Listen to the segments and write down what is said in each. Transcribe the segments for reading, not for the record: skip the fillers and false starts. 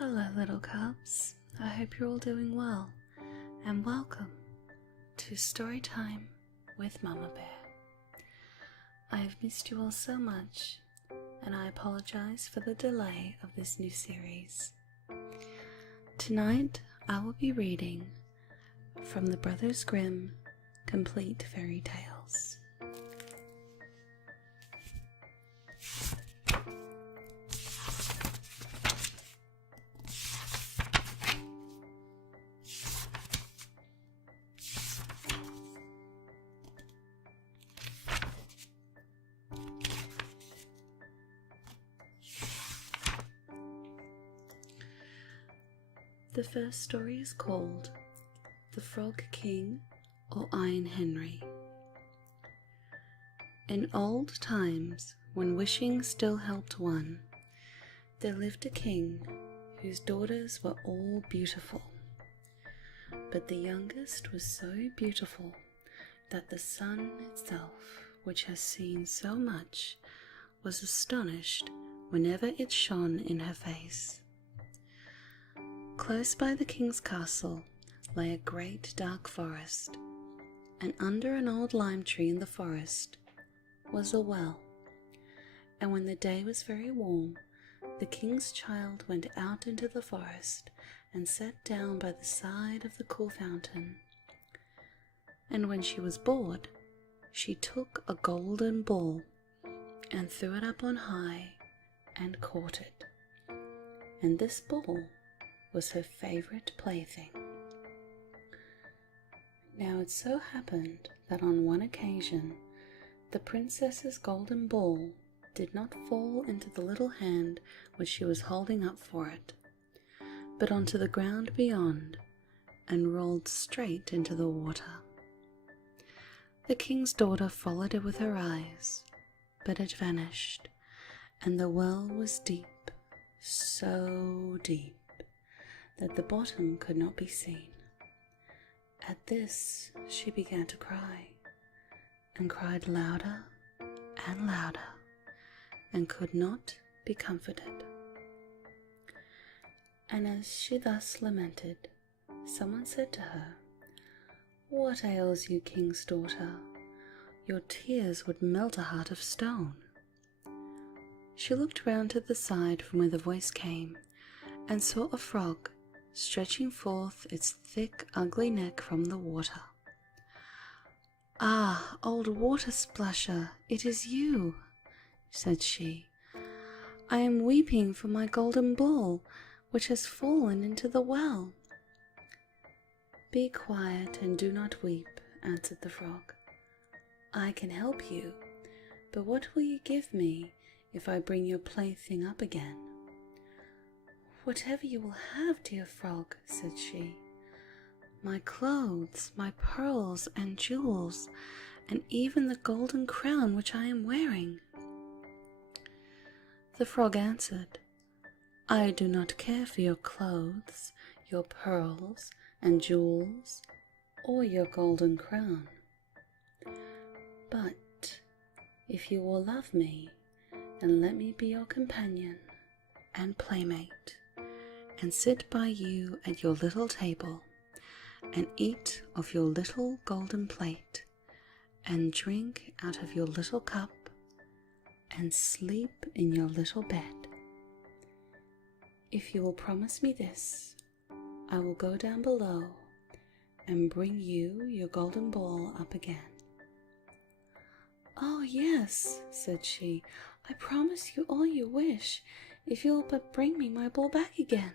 Hello, little cubs. I hope you're all doing well, and welcome to Storytime with Mama Bear. I've missed you all so much, and I apologize for the delay of this new series. Tonight, I will be reading from the Brothers Grimm Complete Fairy Tales. The first story is called The Frog King or Iron Henry. In old times, when wishing still helped one, there lived a king whose daughters were all beautiful. But the youngest was so beautiful that the sun itself, which has seen so much, was astonished whenever it shone in her face. Close by the king's castle lay a great dark forest, and under an old lime tree in the forest was a well. And when the day was very warm, the king's child went out into the forest and sat down by the side of the cool fountain. And when she was bored, she took a golden ball and threw it up on high and caught it. And this ball was her favorite plaything. Now it so happened that on one occasion the princess's golden ball did not fall into the little hand which she was holding up for it, but onto the ground beyond, and rolled straight into the water. The king's daughter followed it with her eyes, but it vanished, and the well was deep, so deep that the bottom could not be seen. At this she began to cry, and cried louder and louder, and could not be comforted. And as she thus lamented, someone said to her, "What ails you, king's daughter? Your tears would melt a heart of stone." She looked round to the side from where the voice came, and saw a frog stretching forth its thick, ugly neck from the water. "Ah, old water splasher, it is you," said she. "I am weeping for my golden ball, which has fallen into the well." "Be quiet and do not weep," answered the frog. "I can help you, but what will you give me if I bring your plaything up again?" "Whatever you will have, dear frog," said she. "My clothes, my pearls and jewels, and even the golden crown which I am wearing." The frog answered, "I do not care for your clothes, your pearls and jewels, or your golden crown. But if you will love me, and let me be your companion and playmate, and sit by you at your little table, and eat of your little golden plate, and drink out of your little cup, and sleep in your little bed. If you will promise me this, I will go down below and bring you your golden ball up again." "Oh yes," said she, "I promise you all you wish, if you will but bring me my ball back again."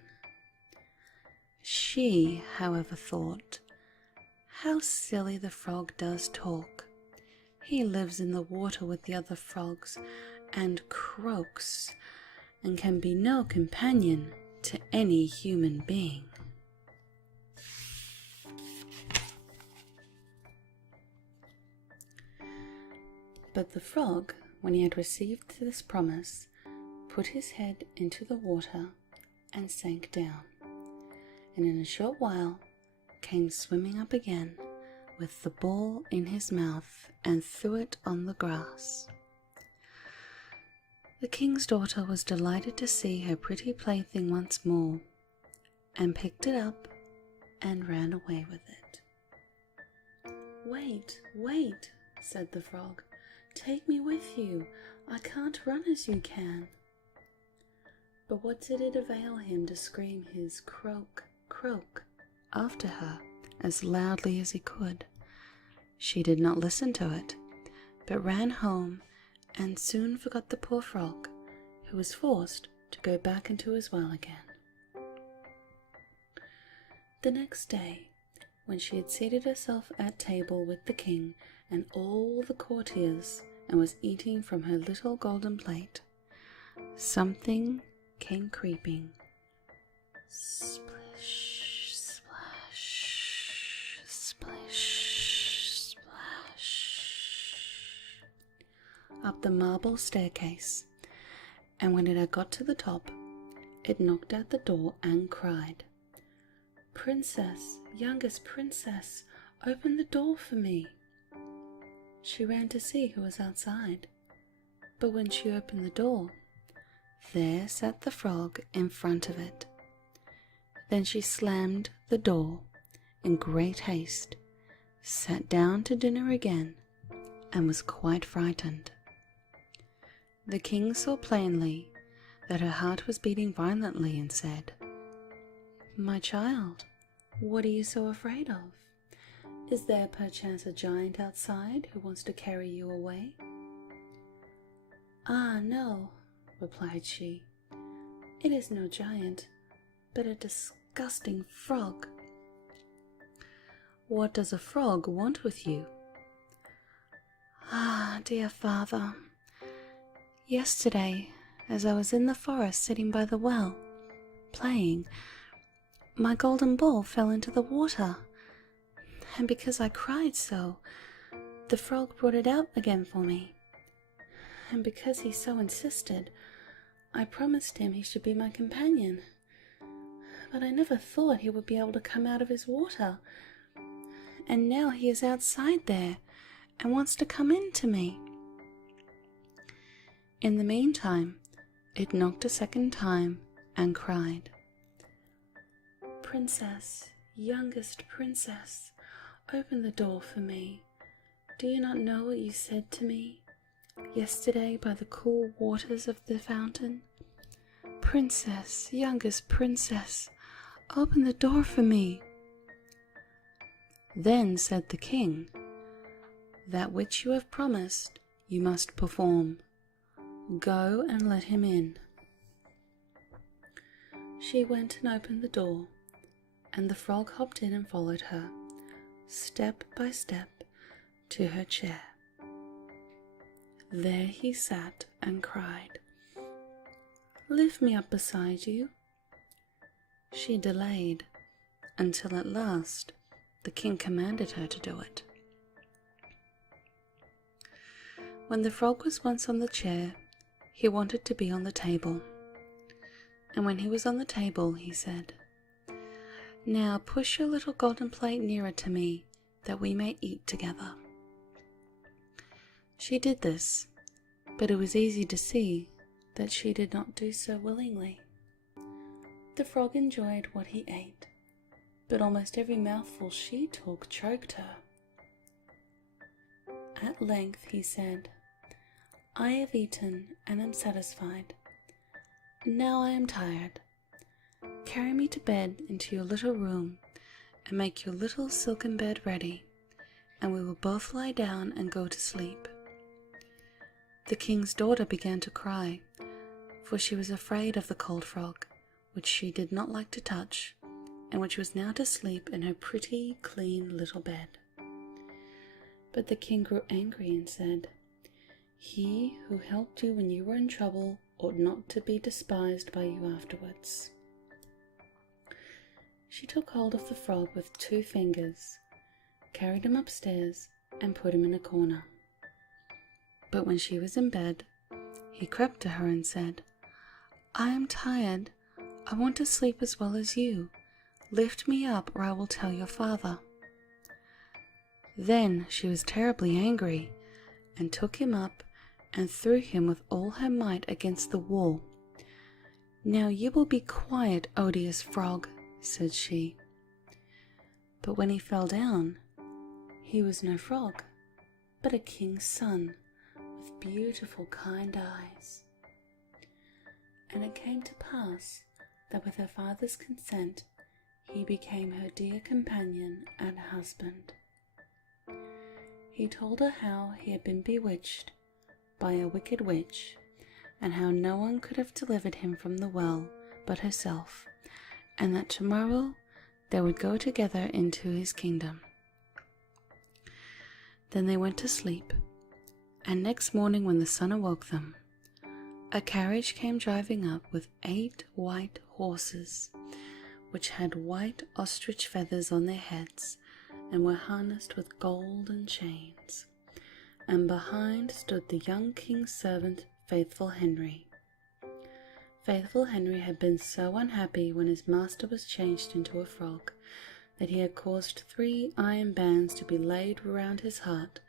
She, however, thought, "How silly the frog does talk. He lives in the water with the other frogs, and croaks, and can be no companion to any human being." But the frog, when he had received this promise, put his head into the water and sank down, and in a short while came swimming up again with the ball in his mouth and threw it on the grass. The king's daughter was delighted to see her pretty plaything once more, and picked it up and ran away with it. "Wait, wait," said the frog. "Take me with you. I can't run as you can." But what did it avail him to scream his "croak, croak" after her as loudly as he could? She did not listen to it, but ran home and soon forgot the poor frog, who was forced to go back into his well again. The next day, when she had seated herself at table with the king and all the courtiers and was eating from her little golden plate, something came creeping. Splish, splash, splish, splash, up the marble staircase, and when it had got to the top, it knocked at the door and cried, "Princess, youngest princess, open the door for me." She ran to see who was outside, but when she opened the door, there sat the frog in front of it. Then she slammed the door in great haste, sat down to dinner again, and was quite frightened. The king saw plainly that her heart was beating violently and said, "My child, what are you so afraid of? Is there perchance a giant outside who wants to carry you away?" "Ah, no," replied she. "It is no giant, but a disgusting frog." "What does a frog want with you?" "Ah, dear father, yesterday, as I was in the forest sitting by the well, playing, my golden ball fell into the water, and because I cried so, the frog brought it out again for me. And because he so insisted, I promised him he should be my companion. But I never thought he would be able to come out of his water, and now he is outside there and wants to come in to me." In the meantime, it knocked a second time and cried, "Princess, youngest princess, open the door for me. Do you not know what you said to me yesterday by the cool waters of the fountain? Princess, youngest princess, open the door for me." Then said the king, "That which you have promised you must perform. Go and let him in." She went and opened the door, and the frog hopped in and followed her, step by step, to her chair. There he sat and cried, "Lift me up beside you." She delayed until at last the king commanded her to do it. When the frog was once on the chair, he wanted to be on the table. And when he was on the table, he said, "Now push your little golden plate nearer to me, that we may eat together." She did this, but it was easy to see that she did not do so willingly. The frog enjoyed what he ate, but almost every mouthful she took choked her. At length he said, "I have eaten and am satisfied. Now I am tired. Carry me to bed into your little room and make your little silken bed ready, and we will both lie down and go to sleep." The king's daughter began to cry, for she was afraid of the cold frog, which she did not like to touch, and which was now to sleep in her pretty, clean little bed. But the king grew angry and said, "He who helped you when you were in trouble ought not to be despised by you afterwards." She took hold of the frog with 2 fingers, carried him upstairs, and put him in a corner. But when she was in bed, he crept to her and said, "I am tired. I want to sleep as well as you. Lift me up, or I will tell your father." Then she was terribly angry, and took him up and threw him with all her might against the wall. "Now you will be quiet, odious frog," said she. But when he fell down, he was no frog, but a king's son with beautiful kind eyes. And it came to pass that with her father's consent he became her dear companion and husband. He told her how he had been bewitched by a wicked witch, and how no one could have delivered him from the well but herself, and that tomorrow they would go together into his kingdom. Then they went to sleep, and next morning when the sun awoke them, a carriage came driving up with 8 white horses, which had white ostrich feathers on their heads, and were harnessed with golden chains. And behind stood the young king's servant, Faithful Henry. Faithful Henry had been so unhappy when his master was changed into a frog that he had caused 3 iron bands to be laid round his heart,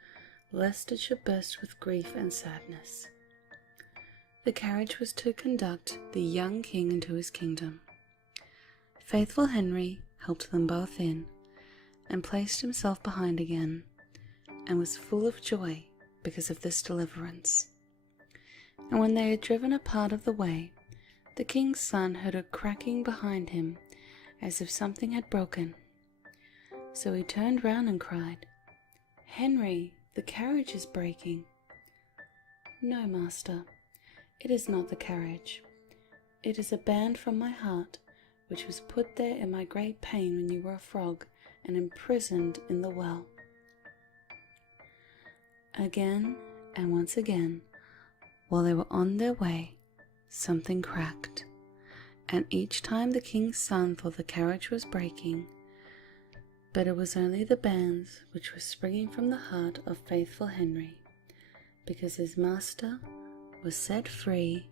lest it should burst with grief and sadness. The carriage was to conduct the young king into his kingdom. Faithful Henry helped them both in, and placed himself behind again, and was full of joy because of this deliverance. And when they had driven a part of the way, the king's son heard a cracking behind him, as if something had broken. So he turned round and cried, "Henry, the carriage is breaking." "No, master, it is not the carriage. It is a band from my heart, which was put there in my great pain when you were a frog and imprisoned in the well." Again and once again, while they were on their way, something cracked, and each time the king's son thought the carriage was breaking, but it was only the bands which were springing from the heart of Faithful Henry, because his master was set free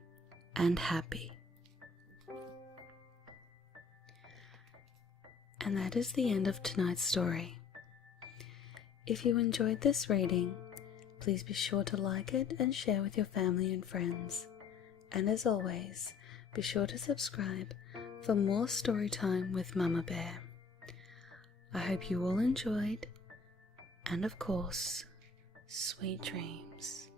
and happy. And that is the end of tonight's story. If you enjoyed this reading, please be sure to like it and share with your family and friends. And as always, be sure to subscribe for more story time with Mama Bear. I hope you all enjoyed, and of course, sweet dreams.